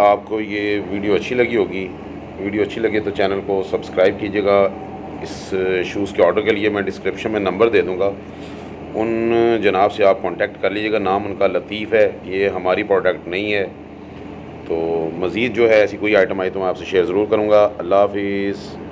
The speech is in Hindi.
आपको ये वीडियो अच्छी लगी होगी। वीडियो अच्छी लगे तो चैनल को सब्सक्राइब कीजिएगा। इस शूज़ के ऑर्डर के लिए मैं डिस्क्रिप्शन में नंबर दे दूँगा, उन जनाब से आप कांटेक्ट कर लीजिएगा। नाम उनका लतीफ़ है, ये हमारी प्रोडक्ट नहीं है। तो मज़ीद जो है ऐसी कोई आइटम आई तो मैं आपसे शेयर ज़रूर करूँगा। अल्लाह हाफ़िज़।